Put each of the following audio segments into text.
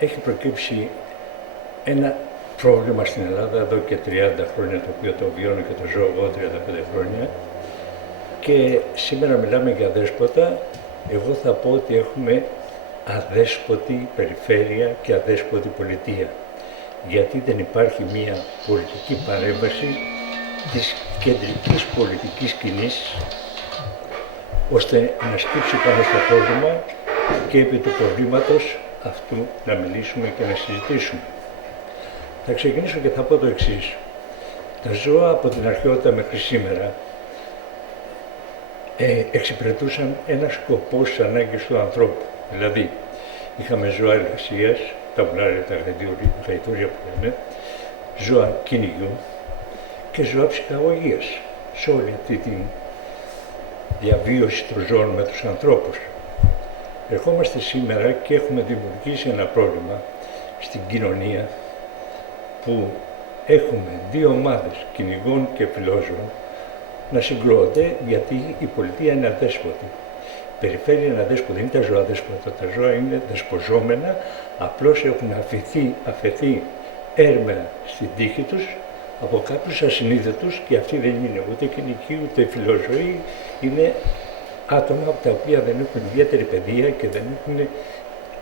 έχει προκύψει ένα πρόβλημα στην Ελλάδα εδώ και 30 χρόνια, το οποίο το βιώνω και το ζω εγώ 35 χρόνια, και σήμερα μιλάμε για δέσποτα. Εγώ θα πω ότι έχουμε αδέσποτη περιφέρεια και αδέσποτη πολιτεία, γιατί δεν υπάρχει μια πολιτική παρέμβαση της κεντρικής πολιτικής σκηνής ώστε να σκύψει πάνω στο πρόβλημα και επί του προβλήματος αυτού να μιλήσουμε και να συζητήσουμε. Θα ξεκινήσω και θα πω το εξής. Τα ζώα από την αρχαιότητα μέχρι σήμερα εξυπηρετούσαν ένα σκοπό στις ανάγκες του ανθρώπου. Δηλαδή, είχαμε ζώα εργασίας, τα βουλάρια, τα γαϊδούρια που λέμε, ζώα κυνηγιού και ζώα ψυχαγωγίας σε όλη αυτή τη διαβίωση των ζώων με τους ανθρώπους. Ερχόμαστε σήμερα και έχουμε δημιουργήσει ένα πρόβλημα στην κοινωνία που έχουμε δύο ομάδες κυνηγών και φιλόζωων να συγκρούονται, γιατί η πολιτεία είναι αδέσποτη. Η περιφέρεια είναι αδέσποτη, δεν είναι τα ζώα δέσποτα, τα ζώα είναι δεσποζόμενα, απλώς έχουν αφαιθεί έρμεα στην τύχη τους από κάποιους ασυνείδητους, και αυτοί δεν είναι ούτε κυνηγοί ούτε φιλόζωοι, είναι άτομα από τα οποία δεν έχουν ιδιαίτερη παιδεία και δεν έχουν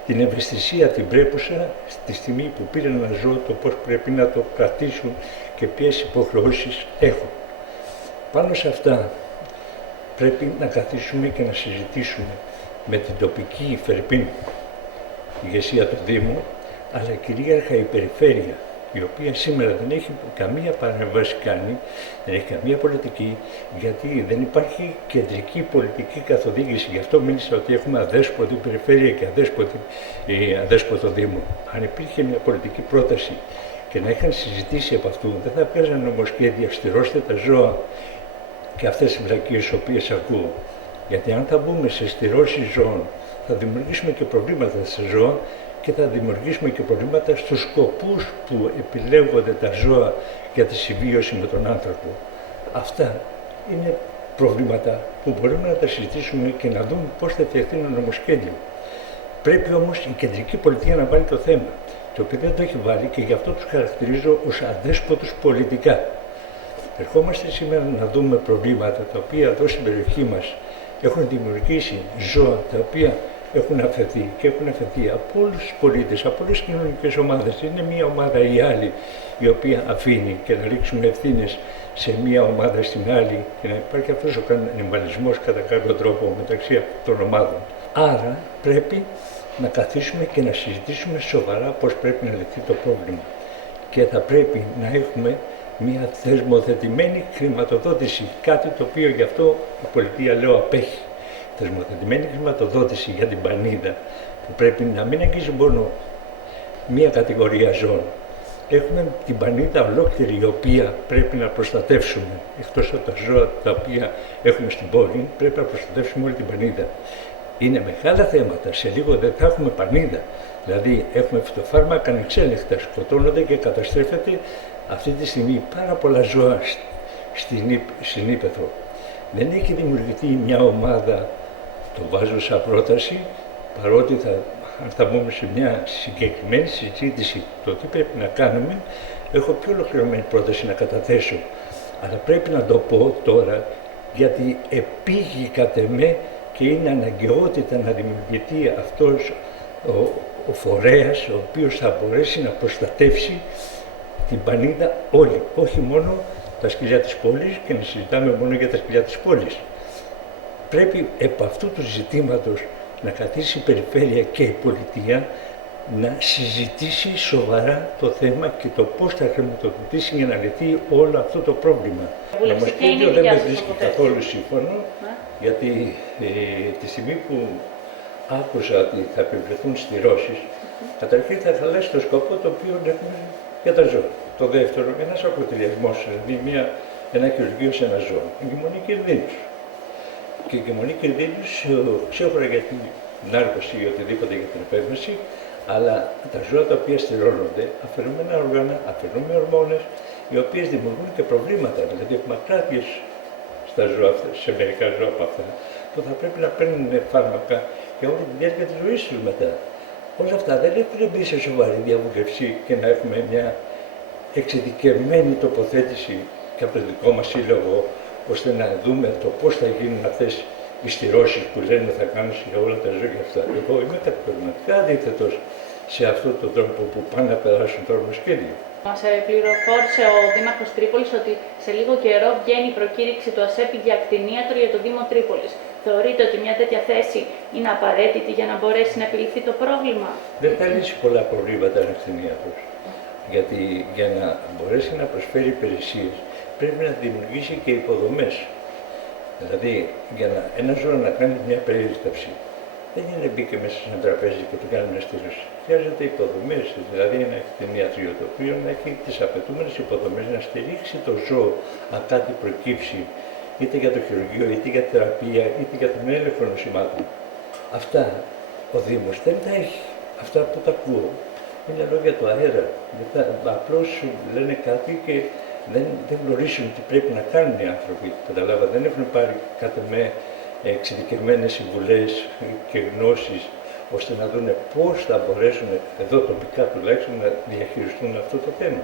την ευαισθησία την πρέπουσα στη στιγμή που πήραν ένα ζώο, το πώς πρέπει να το κρατήσουν και ποιες υποχρεώσεις έχουν. Πάνω σε αυτά πρέπει να καθίσουμε και να συζητήσουμε με την τοπική φερρυπίν ηγεσία του Δήμου, αλλά κυρίαρχα η περιφέρεια, η οποία σήμερα δεν έχει καμία παρέμβαση κάνει, δεν έχει καμία πολιτική, γιατί δεν υπάρχει κεντρική πολιτική καθοδήγηση. Γι' αυτό μίλησα ότι έχουμε αδέσποτη περιφέρεια και αδέσποτο Δήμο. Αν υπήρχε μια πολιτική πρόταση και να είχαν συζητήσει από αυτού, δεν θα βγάζαν νομοσχέδια, στηρώστε τα ζώα και αυτές τις βλακίες τις οποίες ακούω. Γιατί αν θα μπούμε σε στηρώσεις ζώων, θα δημιουργήσουμε και προβλήματα στα ζώα και θα δημιουργήσουμε και προβλήματα στους σκοπούς που επιλέγονται τα ζώα για τη συμβίωση με τον άνθρωπο. Αυτά είναι προβλήματα που μπορούμε να τα συζητήσουμε και να δούμε πώς θα φτιαχτεί ένα νομοσχέδιο. Πρέπει όμως η κεντρική πολιτεία να βάλει το θέμα, το οποίο δεν το έχει βάλει, και γι' αυτό τους χαρακτηρίζω ως αδέσποτους πολιτικά. Ερχόμαστε σήμερα να δούμε προβλήματα τα οποία εδώ στην περιοχή μας έχουν δημιουργήσει ζώα τα οποία έχουν αφαιθεί και έχουν αφαιθεί από όλους τους πολίτες, από όλες τις κοινωνικές ομάδες. Είναι μία ομάδα ή άλλη η οποία αφήνει, και να ρίξουμε ευθύνες σε μία ομάδα στην άλλη και να υπάρχει αυτός ο κανιβαλισμός κατά κάποιο τρόπο μεταξύ των ομάδων. Άρα πρέπει να καθίσουμε και να συζητήσουμε σοβαρά πώς πρέπει να λυθεί το πρόβλημα. Και θα πρέπει να έχουμε μια θεσμοθετημένη χρηματοδότηση, κάτι το οποίο γι' αυτό η πολιτεία, λέω, απέχει. Θεσμοθετημένη χρηματοδότηση για την πανίδα, που πρέπει να μην αγγίζει μόνο μία κατηγορία ζώων. Έχουμε την πανίδα ολόκληρη, η οποία πρέπει να προστατεύσουμε. Εκτός από τα ζώα τα οποία έχουμε στην πόλη, πρέπει να προστατεύσουμε όλη την πανίδα. Είναι μεγάλα θέματα, σε λίγο δεν θα έχουμε πανίδα. Δηλαδή έχουμε φυτοφάρμακα ανεξέλεκτα, σκοτώνονται και καταστρέφεται αυτή τη στιγμή πάρα πολλά ζώα στην Ήπεθρο. Δεν έχει δημιουργηθεί μια ομάδα, το βάζω σαν πρόταση, παρότι αν θα μπούμε σε μια συγκεκριμένη συζήτηση το τι πρέπει να κάνουμε, έχω πιο ολοκληρωμένη πρόταση να καταθέσω. Αλλά πρέπει να το πω τώρα, γιατί επήγει κατ' εμέ και είναι αναγκαιότητα να δημιουργηθεί αυτός ο φορέας, ο οποίος θα μπορέσει να προστατεύσει την πανίδα όλη, όχι μόνο τα σκυλιά της πόλης, και να συζητάμε μόνο για τα σκυλιά της πόλης. Πρέπει επ' αυτού του ζητήματος να καθίσει η περιφέρεια και η πολιτεία να συζητήσει σοβαρά το θέμα και το πώς θα χρηματοδοτήσει για να λυθεί όλο αυτό το πρόβλημα. Το νομοσχέδιο δεν με βρίσκει καθόλου σύμφωνο, γιατί τη στιγμή που άκουσα ότι θα επιβληθούν στηρώσεις, καταρχήν θα χαλάσει το σκοπό το οποίο έχουμε για τα ζώα. Το δεύτερο, ένας ακροτηριασμός, δηλαδή ένα χειρουργείο σε ένα ζώο, εγκυμονεί κινδύνους. Και η εγκυμονεί κινδύνους ξέχωρα για την νάρκωση ή οτιδήποτε για την επέμβαση, αλλά τα ζώα τα οποία στηρώνονται αφαιρούν ένα όργανα, αφαιρούν ορμόνες, οι οποίες δημιουργούν και προβλήματα. Δηλαδή έχουμε ακράτειες στα ζώα, σε μερικά ζώα από αυτά, που θα πρέπει να παίρνουν φάρμακα για όλη τη διάρκεια της ζωής τους μετά. Όλα αυτά δεν έχουν μπει σε σοβαρή διαβούλευση και να έχουμε μια εξειδικευμένη τοποθέτηση και από το δικό μας σύλλογο, ώστε να δούμε το πώς θα γίνουν αυτές οι στηρώσεις που λένε θα κάνουν για όλα τα ζώα αυτά. Εγώ είμαι κατηγορηματικά αντίθετος σε αυτόν τον τρόπο που πάνε να περάσουν το νομοσχέδιο. Μας πληροφόρησε ο Δήμαρχος Τρίπολης ότι σε λίγο καιρό βγαίνει η προκήρυξη του ΑΣΕΠ για κτηνίατρο για τον Δήμο Τρίπολης. Θεωρείτε ότι μια τέτοια θέση είναι απαραίτητη για να μπορέσει να επιληθεί το πρόβλημα? Δεν θα λύσει πολλά προβλήματα ένα κτηνίατρος. Γιατί για να μπορέσει να προσφέρει υπηρεσίες πρέπει να δημιουργήσει και υποδομές. Δηλαδή, για ένα ζώο να κάνει μια περίσταψη, δεν είναι μπήκε μέσα σε ένα τραπέζι και του κάνει μια στήρωση. Χρειάζεται υποδομές, δηλαδή ένα κτηνιατρίο το οποίο να έχει τις απαιτούμενες υποδομές να στηρίξει το ζώο αν κάτι προκύψει, είτε για το χειρουργείο, είτε για θεραπεία, είτε για τον έλεγχο νοσημάτων. Αυτά ο Δήμος δεν τα έχει. Αυτά που τα ακούω είναι λόγια του αέρα. Απλώς σου λένε κάτι και δεν γνωρίζουν τι πρέπει να κάνουν οι άνθρωποι. Καταλάβα, δεν έχουν πάρει κατά με εξειδικευμένες συμβουλές και γνώσεις ώστε να δουν πώς θα μπορέσουν εδώ τοπικά τουλάχιστον να διαχειριστούν αυτό το θέμα.